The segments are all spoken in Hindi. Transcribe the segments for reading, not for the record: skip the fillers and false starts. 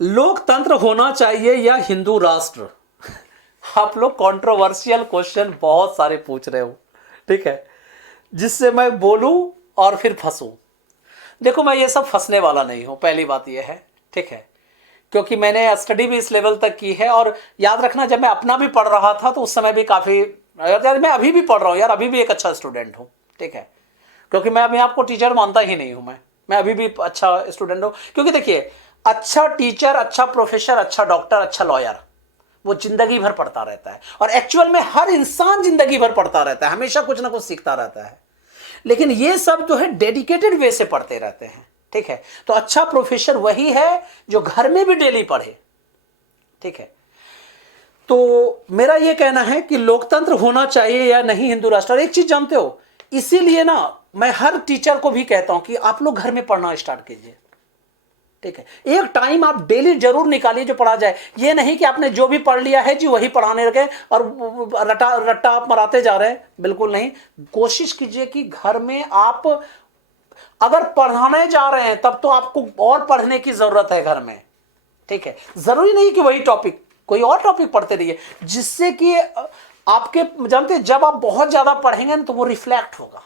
लोकतंत्र होना चाहिए या हिंदू राष्ट्र? आप लोग कंट्रोवर्शियल क्वेश्चन बहुत सारे पूछ रहे हो, ठीक है, जिससे मैं बोलूं और फिर फंसूं। देखो, मैं ये सब फंसने वाला नहीं हूं, पहली बात ये है, ठीक है, क्योंकि मैंने स्टडी भी इस लेवल तक की है। और याद रखना, जब मैं अपना भी पढ़ रहा था तो उस समय भी काफ़ी, यार मैं अभी भी पढ़ रहा हूँ यार, अभी भी एक अच्छा स्टूडेंट हूँ, ठीक है, क्योंकि मैं अपने आप को टीचर मानता ही नहीं हूँ। मैं अभी भी अच्छा स्टूडेंट हूँ, क्योंकि देखिए, अच्छा टीचर, अच्छा प्रोफेसर, अच्छा डॉक्टर, अच्छा लॉयर, वो जिंदगी भर पढ़ता रहता है। और एक्चुअल में हर इंसान जिंदगी भर पढ़ता रहता है, हमेशा कुछ ना कुछ सीखता रहता है। लेकिन ये सब जो है डेडिकेटेड वे से पढ़ते रहते हैं, ठीक है। तो अच्छा प्रोफेसर वही है जो घर में भी डेली पढ़े, ठीक है। तो मेरा ये कहना है कि लोकतंत्र होना चाहिए या नहीं हिंदू राष्ट्र। और एक चीज जानते हो, इसीलिए ना मैं हर टीचर को भी कहता हूं कि आप लोग घर में पढ़ना स्टार्ट कीजिए, ठीक है। एक टाइम आप डेली जरूर निकालिए जो पढ़ा जाए। ये नहीं कि आपने जो भी पढ़ लिया है जी वही पढ़ाने लगे और रट्टा रट्टा आप मराते जा रहे हैं, बिल्कुल नहीं। कोशिश कीजिए कि घर में आप अगर पढ़ाने जा रहे हैं तब तो आपको और पढ़ने की जरूरत है घर में, ठीक है। जरूरी नहीं कि वही टॉपिक, कोई और टॉपिक पढ़ते रहिए, जिससे कि आपके, जानते हैं, जब आप बहुत ज्यादा पढ़ेंगे ना तो वो रिफ्लेक्ट होगा,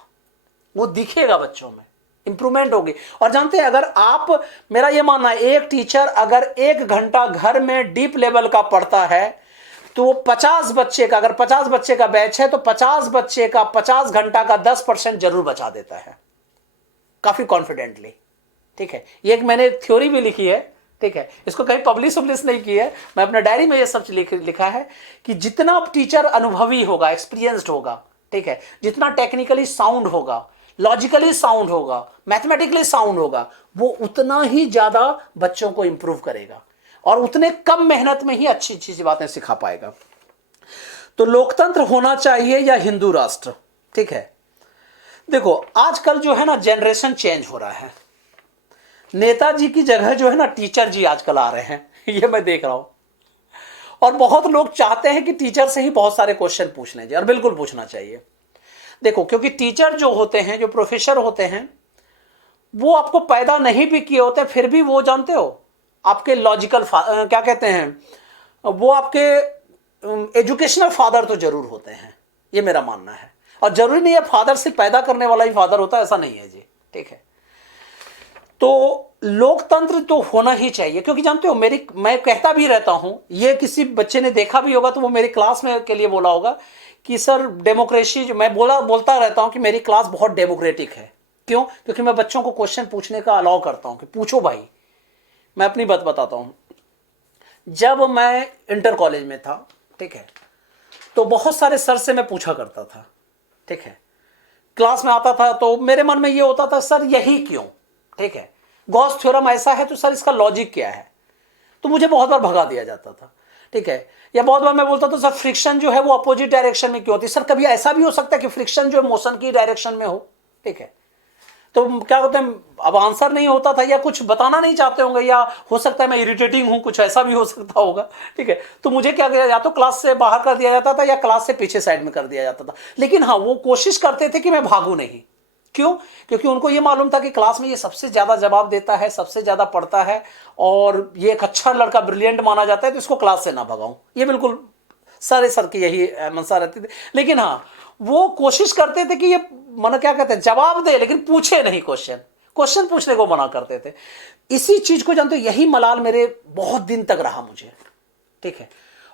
वो दिखेगा बच्चों में, इंप्रूवमेंट होगी। और जानते हैं, अगर आप, मेरा ये मानना है, एक टीचर अगर 1 घंटा घर में डीप लेवल का पढ़ता है तो वो 50 बच्चे का, अगर 50 बच्चे का बैच है तो 50 बच्चे का 50 घंटा का 10% जरूर बचा देता है, काफी कॉन्फिडेंटली, ठीक है। ये एक मैंने थ्योरी भी लिखी है, ठीक है, इसको कहीं पब्लिश नहीं की है, मैं अपने डायरी में ये सब लिखा है कि जितना टीचर अनुभवी होगा, एक्सपीरियंस्ड होगा, ठीक है, जितना टेक्निकली साउंड होगा, लॉजिकली साउंड होगा, मैथमेटिकली साउंड होगा, वो उतना ही ज्यादा बच्चों को इंप्रूव करेगा और उतने कम मेहनत में ही अच्छी अच्छी बातें सिखा पाएगा। तो लोकतंत्र होना चाहिए या हिंदू राष्ट्र, ठीक है। देखो, आजकल जो है ना जनरेशन चेंज हो रहा है, नेताजी की जगह जो है ना टीचर जी आजकल आ रहे हैं ये मैं देख रहा हूं। और बहुत लोग चाहते हैं कि टीचर से ही बहुत सारे क्वेश्चन पूछ लें, और बिल्कुल पूछना चाहिए। देखो, क्योंकि टीचर जो होते हैं, जो प्रोफेसर होते हैं, वो आपको पैदा नहीं भी किए होते, फिर भी वो, जानते हो, आपके लॉजिकल क्या कहते हैं, वो आपके एजुकेशनल फादर तो जरूर होते हैं, ये मेरा मानना है। और जरूरी नहीं है फादर से पैदा करने वाला ही फादर होता है, ऐसा नहीं है जी, ठीक है। तो लोकतंत्र तो होना ही चाहिए, क्योंकि जानते हो, मैं कहता भी रहता हूं, ये किसी बच्चे ने देखा भी होगा तो वो मेरी क्लास में के लिए बोला होगा कि सर डेमोक्रेसी, जो मैं बोलता रहता हूं कि मेरी क्लास बहुत डेमोक्रेटिक है। क्यों? क्योंकि मैं बच्चों को क्वेश्चन पूछने का अलाउ करता हूं कि पूछो भाई। मैं अपनी बात बताता हूं, जब मैं इंटर कॉलेज में था, ठीक है, तो बहुत सारे सर से मैं पूछा करता था, ठीक है, क्लास में आता था तो मेरे मन में ये होता था, सर यही क्यों, ठीक है, गॉस थ्योरम ऐसा है तो सर इसका लॉजिक क्या है। तो मुझे बहुत बार भगा दिया जाता था, ठीक है। या बहुत बार मैं बोलता था, सर फ्रिक्शन जो है वो अपोजिट डायरेक्शन में क्यों होती है। सर कभी ऐसा भी हो सकता है कि फ्रिक्शन जो है मोशन की डायरेक्शन में हो, ठीक है। तो क्या होता है, अब आंसर नहीं होता था, या कुछ बताना नहीं चाहते होंगे, या हो सकता है मैं इरिटेटिंग हूं, कुछ ऐसा भी हो सकता होगा, ठीक है। तो मुझे क्या किया, या तो क्लास से बाहर कर दिया जाता था या क्लास से पीछे साइड में कर दिया जाता था। लेकिन हाँ, वो कोशिश करते थे कि मैं भागूं नहीं। क्यों? क्योंकि उनको ये मालूम था कि क्लास में ये सबसे ज्यादा जवाब देता है, सबसे ज्यादा पढ़ता है, और ये एक अच्छा लड़का, ब्रिलियंट माना जाता है, तो इसको क्लास से ना भगाऊं। ये बिल्कुल सारे सर की यही मनसा रहती थी। लेकिन हाँ, वो कोशिश करते थे कि ये, मन क्या कहते हैं, जवाब दे लेकिन पूछे नहीं, क्वेश्चन पूछने को मना करते थे। इसी चीज को जानते हो, यही मलाल मेरे बहुत दिन तक रहा मुझे, ठीक है।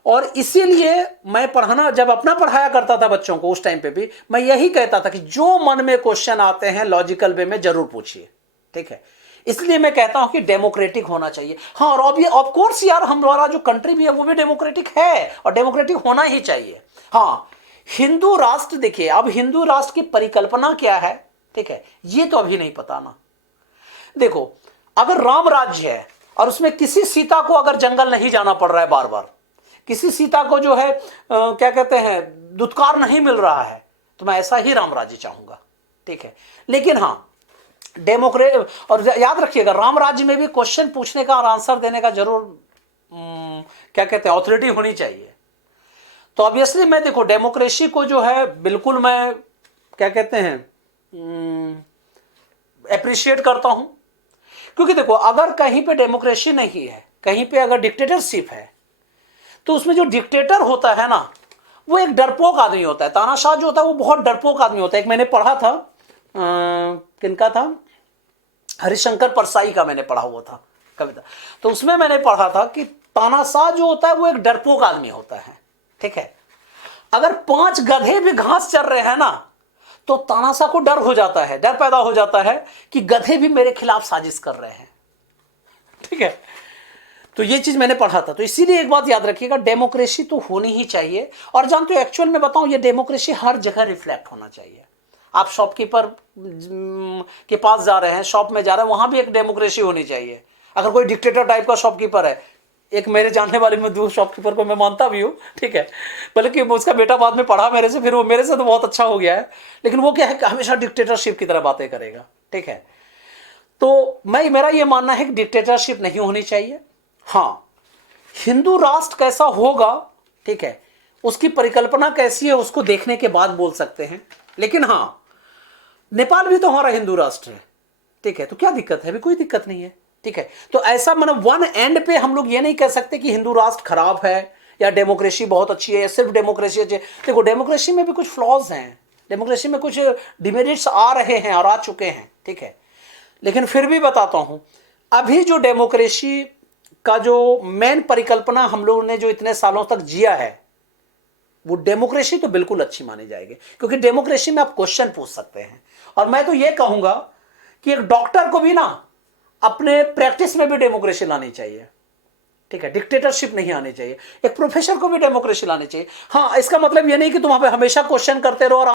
और इसीलिए मैं पढ़ाना, जब अपना पढ़ाया करता था बच्चों को, उस टाइम पे भी मैं यही कहता था कि जो मन में क्वेश्चन आते हैं लॉजिकल वे में जरूर पूछिए, ठीक है। इसलिए मैं कहता हूं कि डेमोक्रेटिक होना चाहिए। हाँ, और अब ये ऑफ कोर्स यार, हमारा जो कंट्री भी है वो भी डेमोक्रेटिक है, और डेमोक्रेटिक होना ही चाहिए। हाँ, हिंदू राष्ट्र, देखिए, अब हिंदू राष्ट्र की परिकल्पना क्या है, ठीक है, ये तो अभी नहीं पता ना। देखो, अगर राम राज्य है और उसमें किसी सीता को अगर जंगल नहीं जाना पड़ रहा है बार बार, किसी सीता को जो है क्या कहते हैं, दुत्कार नहीं मिल रहा है, तो मैं ऐसा ही राम राज्य चाहूंगा, ठीक है। लेकिन हाँ, डेमोक्रेट, और याद रखिएगा, राम राज्य में भी क्वेश्चन पूछने का और आंसर देने का जरूर क्या कहते हैं, ऑथोरिटी होनी चाहिए। तो ऑब्वियसली मैं, देखो, डेमोक्रेसी को जो है बिल्कुल मैं क्या कहते हैं, अप्रिशिएट करता हूं। क्योंकि देखो, अगर कहीं पे डेमोक्रेसी नहीं है, कहीं पे अगर डिक्टेटरशिप है तो उसमें जो डिक्टेटर होता है ना, वो एक डरपोक आदमी होता है। तानाशाह जो होता है वो बहुत डरपोक आदमी होता है। एक मैंने पढ़ा था, किनका था, हरिशंकर परसाई का मैंने पढ़ा हुआ था कविता। तो उसमें मैंने पढ़ा था कि तानाशाह जो होता है वो एक डरपोक आदमी होता है, ठीक है। अगर 5 गधे भी घास चर रहे हैं ना, तो तानाशाह को डर हो जाता है, डर पैदा हो जाता है कि गधे भी मेरे खिलाफ साजिश कर रहे हैं, ठीक है। तो ये चीज मैंने पढ़ा था। तो इसीलिए एक बात याद रखिएगा, डेमोक्रेसी तो होनी ही चाहिए। और जानते हो एक्चुअल में बताऊं, ये डेमोक्रेसी हर जगह रिफ्लेक्ट होना चाहिए। आप शॉपकीपर के पास जा रहे हैं, शॉप में जा रहे हैं, वहां भी एक डेमोक्रेसी होनी चाहिए। अगर कोई डिक्टेटर टाइप का शॉपकीपर है, एक मेरे जानने वाले में 2 शॉपकीपर को मैं मानता भी हूँ, ठीक है, बल्कि उसका बेटा बाद में पढ़ा मेरे से, फिर वो मेरे से तो बहुत अच्छा हो गया है, लेकिन वो क्या है कि हमेशा डिक्टेटरशिप की तरह बातें करेगा, ठीक है। तो मेरा ये मानना है कि डिक्टेटरशिप नहीं होनी चाहिए। हाँ, हिंदू राष्ट्र कैसा होगा, ठीक है, उसकी परिकल्पना कैसी है उसको देखने के बाद बोल सकते हैं। लेकिन हाँ, नेपाल भी तो हमारा हिंदू राष्ट्र है, ठीक है, तो क्या दिक्कत है? अभी कोई दिक्कत नहीं है, ठीक है। तो ऐसा मतलब वन एंड पे हम लोग ये नहीं कह सकते कि हिंदू राष्ट्र खराब है या डेमोक्रेसी बहुत अच्छी है या सिर्फ डेमोक्रेसी अच्छी है। देखो, डेमोक्रेसी में भी कुछ फ्लॉज हैं, डेमोक्रेसी में कुछ डिमेरिट्स आ रहे हैं और आ चुके हैं, ठीक है। लेकिन फिर भी बताता हूं, अभी जो डेमोक्रेसी का जो मेन परिकल्पना हम लोगों ने जो इतने सालों तक जिया है, वो डेमोक्रेसी तो बिल्कुल अच्छी मानी जाएगी, क्योंकि डेमोक्रेसी में आप क्वेश्चन पूछ सकते हैं। और मैं तो ये कहूंगा कि एक डॉक्टर को भी ना अपने प्रैक्टिस में भी डेमोक्रेसी लानी चाहिए, ठीक है, डिक्टेटरशिप नहीं आनी चाहिए। एक प्रोफेसर को भी डेमोक्रेसी लानी चाहिए। हाँ, इसका मतलब ये नहीं कि तुम हमेशा क्वेश्चन करते रहो और